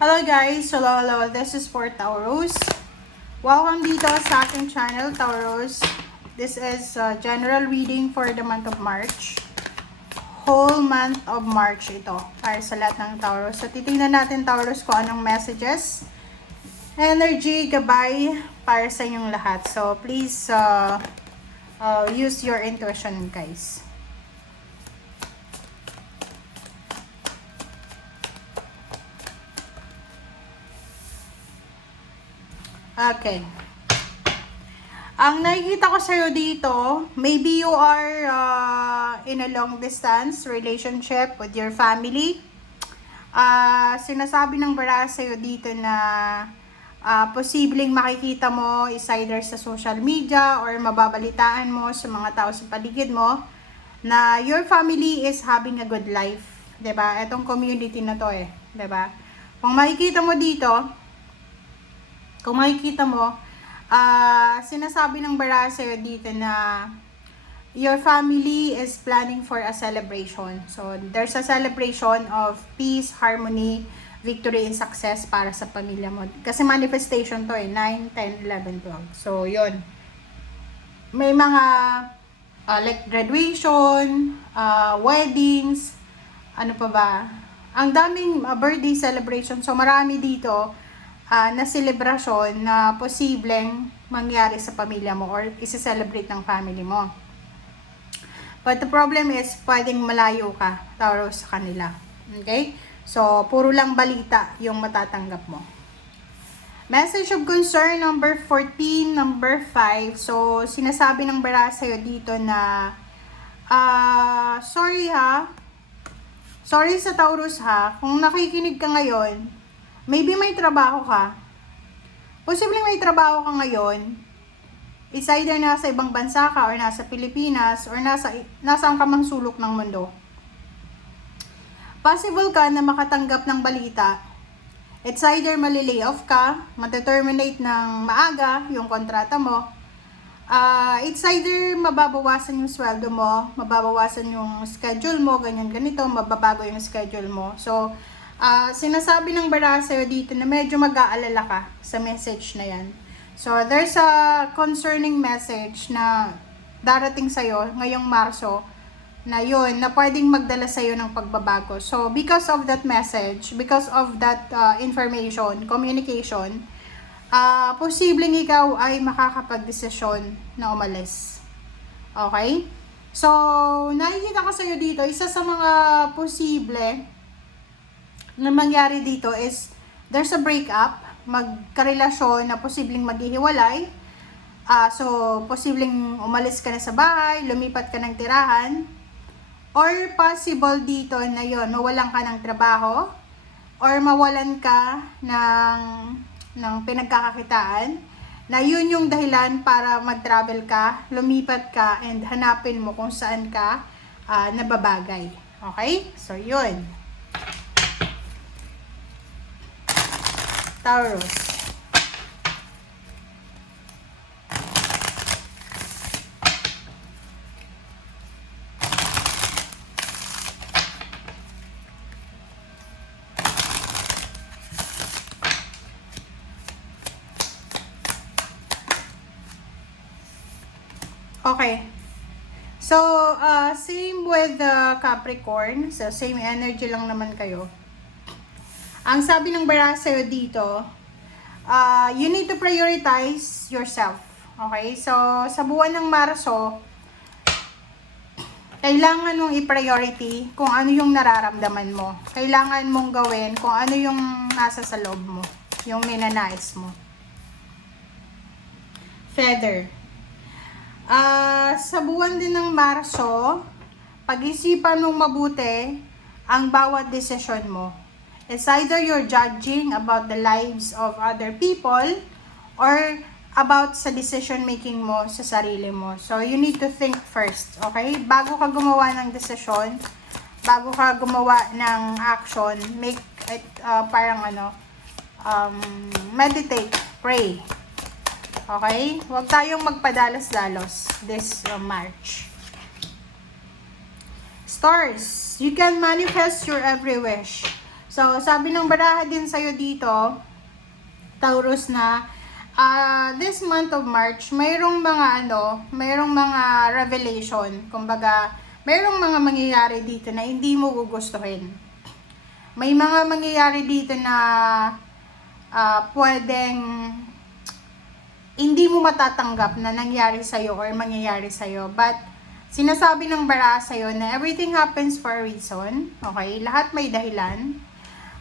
Hello guys! Hello. This is for Taurus. Welcome dito sa aking channel, Taurus. This is general reading for the month of March. Whole month of March ito para sa lahat ng Taurus. So titingnan natin, Taurus, kung anong messages, energy, gabay para sa inyong lahat. So please use your intuition, guys. Okay. Ang nakikita ko sa'yo dito, maybe you are in a long distance relationship with your family. Sinasabi ng baraha sa'yo dito na posibleng makikita mo is either sa social media or mababalitaan mo sa mga tao sa paligid mo na your family is having a good life. 'Di ba? Itong community na to eh. 'Di ba? Kung makikita mo dito, sinasabi ng baraha sa'yo dito na your family is planning for a celebration. So, there's a celebration of peace, harmony, victory, and success para sa pamilya mo. Kasi manifestation to eh, 9, 10, 11, 12. So, yun. May mga like graduation, weddings, ano pa ba? Ang daming birthday celebration. So, marami dito na selebrasyon na posibleng mangyari sa pamilya mo or isi-celebrate ng family mo. But the problem is, pwedeng malayo ka, Taurus, sa kanila. Okay? So, puro lang balita yung matatanggap mo. Message of concern number 14, number 5. So, sinasabi ng baraha sa'yo dito na sorry ha. Sorry sa Taurus ha. Kung nakikinig ka ngayon, maybe may trabaho ka. Posibleng may trabaho ka ngayon. It's either nasa ibang bansa ka or nasa Pilipinas or nasaan ka mang sulok ng mundo. Possible ka na makatanggap ng balita. It's either malilay off ka, mateterminate ng maaga yung kontrata mo. It's either mababawasan yung sweldo mo, mababawasan yung schedule mo, ganito, mababago yung schedule mo. So, sinasabi ng baraha sa'yo dito na medyo mag-aalala ka sa message na yan. So, there's a concerning message na darating sa'yo ngayong Marso na yun, na pwedeng magdala sa'yo ng pagbabago. So, because of that message, because of that information, communication, posibleng ikaw ay makakapag-desisyon na umalis. Okay? So, nakikita ko sa'yo dito, isa sa mga posible na mangyari dito is there's a breakup, magkarelasyon na posibleng maghihiwalay. So, posibleng umalis ka na sa bahay, lumipat ka ng tirahan, or possible dito na yon, mawalan ka ng trabaho, or mawalan ka ng pinagkakakitaan, na yun yung dahilan para mag-travel ka, lumipat ka, and hanapin mo kung saan ka nababagay. Okay? So, yun. Taurus. Okay. So, same with Capricorn. So, same energy lang naman kayo. Ang sabi ng baraha sa'yo dito, you need to prioritize yourself. Okay? So, sa buwan ng Marso, kailangan mong i-priority kung ano yung nararamdaman mo. Kailangan mong gawin kung ano yung nasa sa loob mo. Yung ninanais mo. Feather. Sa buwan din ng Marso, pag-isipan mong mabuti ang bawat desisyon mo. It's either you're judging about the lives of other people or about sa decision making mo sa sarili mo. So, you need to think first, okay? Bago ka gumawa ng desisyon, bago ka gumawa ng action, make it meditate, pray. Okay? Huwag tayong magpadalos-dalos this March. Stars, you can manifest your every wish. So, So, sabi ng baraha din sa'yo dito, Taurus, na this month of March, mayroong mga revelation. Kumbaga, mayroong mga mangyayari dito na hindi mo gugustuhin. May mga mangyayari dito na pwedeng hindi mo matatanggap na nangyari sa'yo or mangyayari sa'yo. But, sinasabi ng baraha sa'yo na everything happens for a reason. Okay? Lahat may dahilan.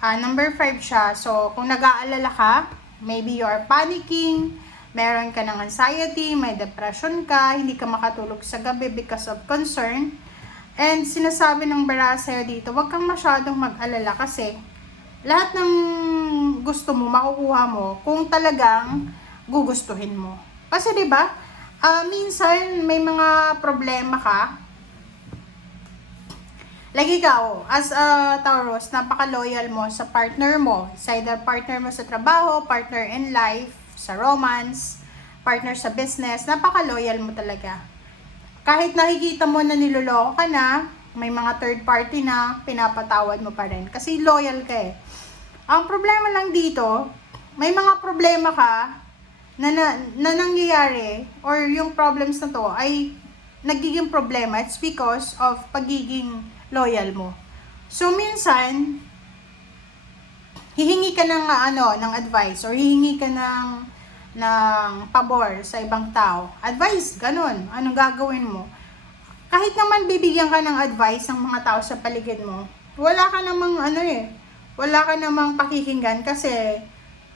Number 5 siya. So, kung nag-aalala ka, maybe you are panicking, meron ka ng anxiety, may depression ka, hindi ka makatulog sa gabi because of concern. And sinasabi ng baraha sa'yo dito, huwag kang masyadong mag-alala kasi lahat ng gusto mo, makukuha mo kung talagang gugustuhin mo. Kasi 'di ba? Minsan may mga problema ka. Like ikaw, as a Taurus, napaka-loyal mo sa partner mo. Sa either partner mo sa trabaho, partner in life, sa romance, partner sa business, napaka-loyal mo talaga. Kahit nakikita mo na niloloko ka na, may mga third party na, pinapatawad mo pa rin. Kasi loyal ka eh. Ang problema lang dito, may mga problema ka na nangyayari, or yung problems na to ay nagiging problema. It's because of pagiging loyal mo. So, minsan, hihingi ka ng advice, or hihingi ka ng pabor sa ibang tao. Advice, ganun. Anong gagawin mo? Kahit naman bibigyan ka ng advice ng mga tao sa paligid mo, wala ka namang pakikinggan kasi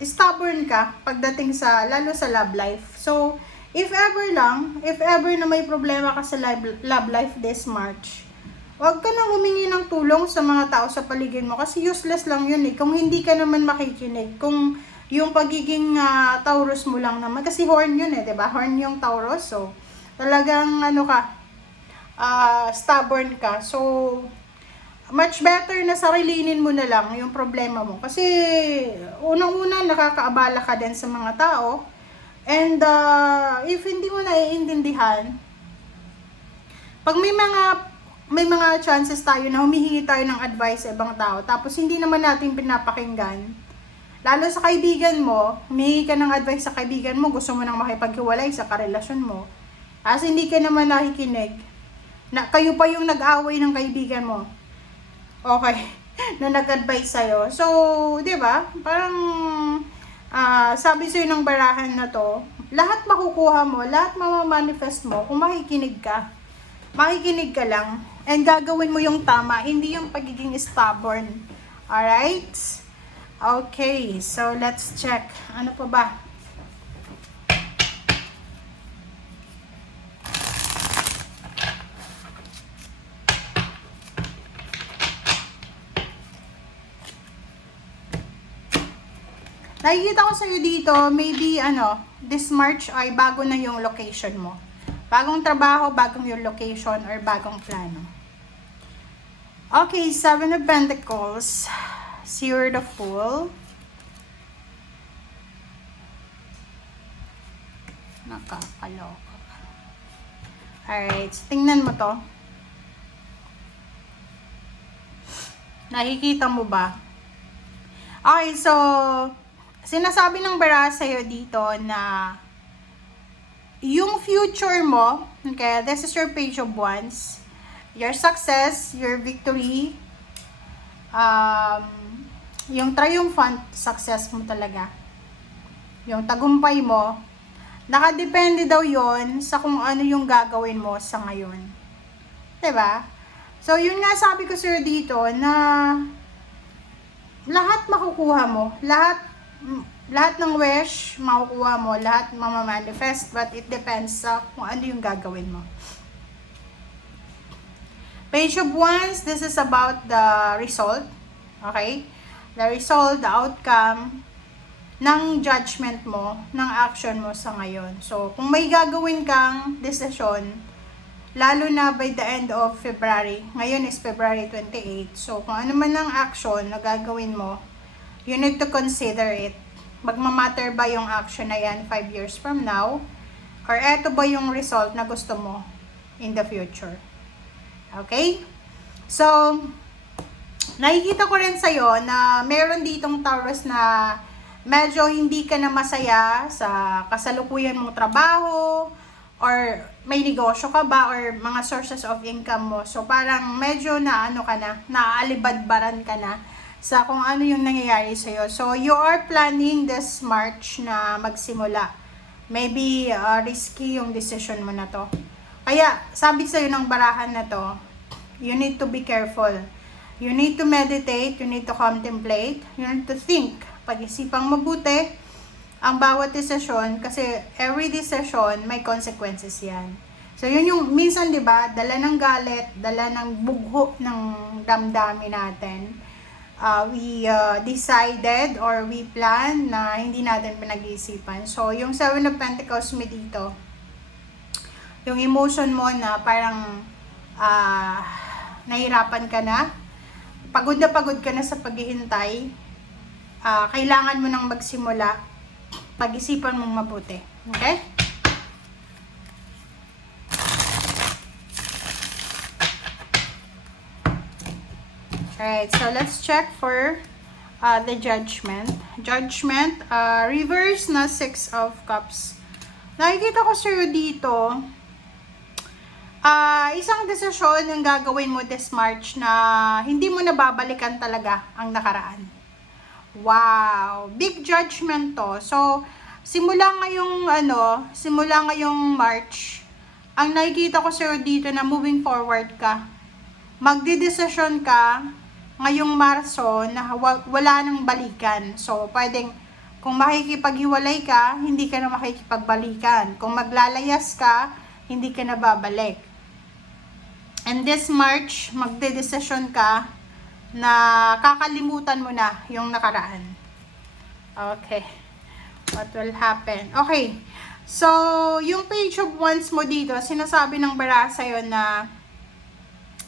stubborn ka pagdating lalo sa love life. So, if ever na may problema ka sa love life this March, huwag ka nang humingi ng tulong sa mga tao sa paligid mo kasi useless lang yun eh. Kung hindi ka naman makikinig, kung yung pagiging Taurus mo lang naman, kasi horn yun eh, 'di ba? Horn yung Taurus. So, talagang stubborn ka. So, much better na sarilinin mo na lang yung problema mo. Kasi, unang-una, nakakaabala ka din sa mga tao. And, if hindi mo naiintindihan, pag may mga chances tayo na humihingi tayo ng advice sa ibang tao, tapos hindi naman natin pinapakinggan, lalo sa kaibigan mo, humihingi ka ng advice sa kaibigan mo, gusto mo nang makipaghiwalay sa karelasyon mo, kasi hindi ka naman nakikinig, kayo pa yung nag-away ng kaibigan mo. Okay, na nag-advise sa'yo. So, di ba? Parang, sabi sa'yo ng barahan na to, lahat makukuha mo, lahat mamamanifest mo kung makikinig ka. Makikinig ka lang. And gagawin mo yung tama, hindi yung pagiging stubborn. Alright? Okay, so let's check. Ano pa ba? Nakikita ko sa'yo dito, maybe this March ay bago na yung location mo. Bagong trabaho, bagong yung location, or bagong plano. Okay, 7 of Pentacles, Seer the Fool. Nakakaloka. Alright, tingnan mo to. Nakikita mo ba? Okay, so, sinasabi ng baraha sa'yo dito na yung future mo, okay, this is your Page of Wands, your success, your victory, yung triumphant success mo talaga, yung tagumpay mo, nakadepende daw yon sa kung ano yung gagawin mo sa ngayon. Diba? So, yun nga sabi ko sir dito na lahat makukuha mo, lahat ng wish makukuha mo, lahat mamamanifest, but it depends sa kung ano yung gagawin mo. Page of Wands, this is about the result, okay? The result, the outcome ng judgment mo, ng action mo sa ngayon. So, kung may gagawin kang decision, lalo na by the end of February, ngayon is February 28, so kung ano man ang action na gagawin mo, you need to consider it. Magmamatter ba yung action na yan 5 years from now? Or eto ba yung result na gusto mo in the future? Okay? So, nakikita ko rin sa'yo na meron ditong Taurus na medyo hindi ka na masaya sa kasalukuyan mong trabaho, or may negosyo ka ba, or mga sources of income mo. So parang medyo na ano ka na, naaalibadbaran ka na sa kung ano yung nangyayari sa'yo. So you are planning this March na magsimula. Maybe risky yung decision mo na to. Kaya sabi sa'yo ng barahan na to, you need to be careful. You need to meditate, you need to contemplate, you need to think. Pag-isipang mabuti ang bawat desisyon, kasi every decision may consequences yan. So yun yung minsan 'di ba, dala ng galit, dala ng bugho ng damdamin natin. We decided or we plan na hindi natin pinag-iisipan. So yung Seven of Pentacles mo dito, yung emotion mo na parang nahirapan ka na, pagod ka na sa paghihintay, kailangan mo nang magsimula, pag-isipan mong mabuti. Okay? Alright, so let's check for the judgment. Judgment, reverse na Six of Cups. Nakikita ko sa'yo dito, isang desisyon yung gagawin mo this March na hindi mo nababalikan talaga ang nakaraan. Wow! Big judgment to. So, simula ngayong March, ang nakikita ko sa'yo dito na moving forward ka. Magdedesisyon ka ngayong Marso na wala nang balikan. So, pwedeng, kung makikipaghiwalay ka, hindi ka na makikipagbalikan. Kung maglalayas ka, hindi ka na babalik. And this March, magdedesisyon ka na kakalimutan mo na yung nakaraan. Okay. What will happen? Okay. So, yung Page of Wands mo dito, sinasabi ng baraha sa'yo na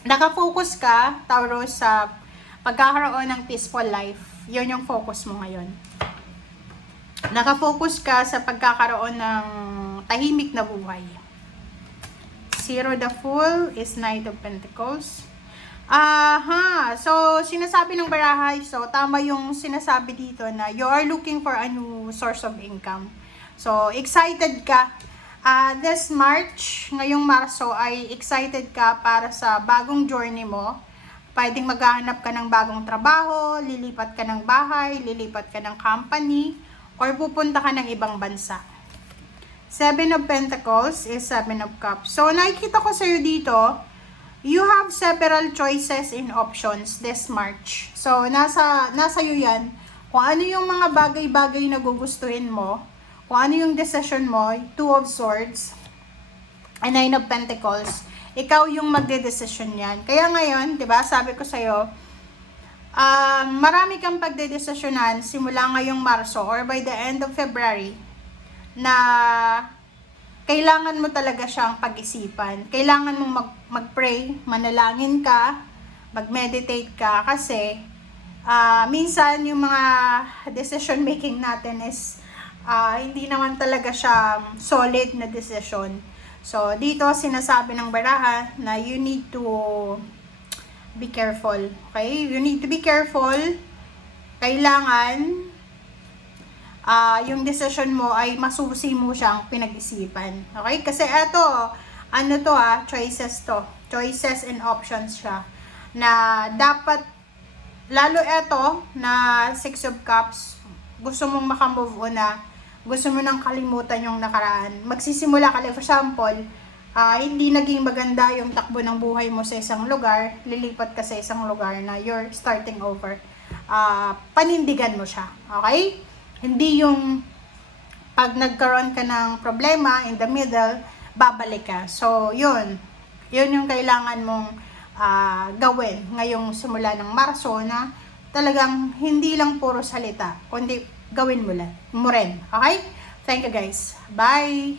nakafocus ka, Taurus, sa pagkakaroon ng peaceful life. Yun yung focus mo ngayon. Nakafocus ka sa pagkakaroon ng tahimik na buhay. Zero, the Fool is Knight of Pentacles. So, sinasabi ng baraha, so, tama yung sinasabi dito na you are looking for a new source of income. So, excited ka. This March, ngayong Marso, ay excited ka para sa bagong journey mo. Pwedeng maghahanap ka ng bagong trabaho, lilipat ka ng bahay, lilipat ka ng company, or pupunta ka ng ibang bansa. Seven of Pentacles is Seven of Cups. So, nakikita ko sa'yo dito, you have several choices and options this March. So, nasa iyo yan. Kung ano yung mga bagay-bagay na gugustuhin mo, kung ano yung decision mo, Two of Swords, and Nine of Pentacles, ikaw yung magde-decision yan. Kaya ngayon, di ba, sabi ko sa'yo, marami kang pagde-desisyonan simula ngayong Marso or by the end of February, na kailangan mo talaga siyang pag-isipan. Kailangan mong mag-pray, manalangin ka, mag-meditate ka, kasi minsan yung mga decision making natin is hindi naman talaga siya solid na decision. So, dito sinasabi ng baraha na you need to be careful. Okay? You need to be careful. Kailangan yung decision mo ay masusi mo siyang pinag-isipan. Okay? Kasi eto, choices to. Choices and options siya. Na dapat, lalo eto, na Six of Cups, gusto mong makamove on na, gusto mo nang kalimutan yung nakaraan. Magsisimula ka, for example, hindi naging maganda yung takbo ng buhay mo sa isang lugar, lilipat ka sa isang lugar na you're starting over. Panindigan mo siya. Okay? Hindi yung pag nagkaroon ka ng problema in the middle, babalik ka. So, yun yung kailangan mong gawin ngayong simula ng Marso, na talagang hindi lang puro salita, kundi gawin mo rin. Okay? Thank you guys. Bye!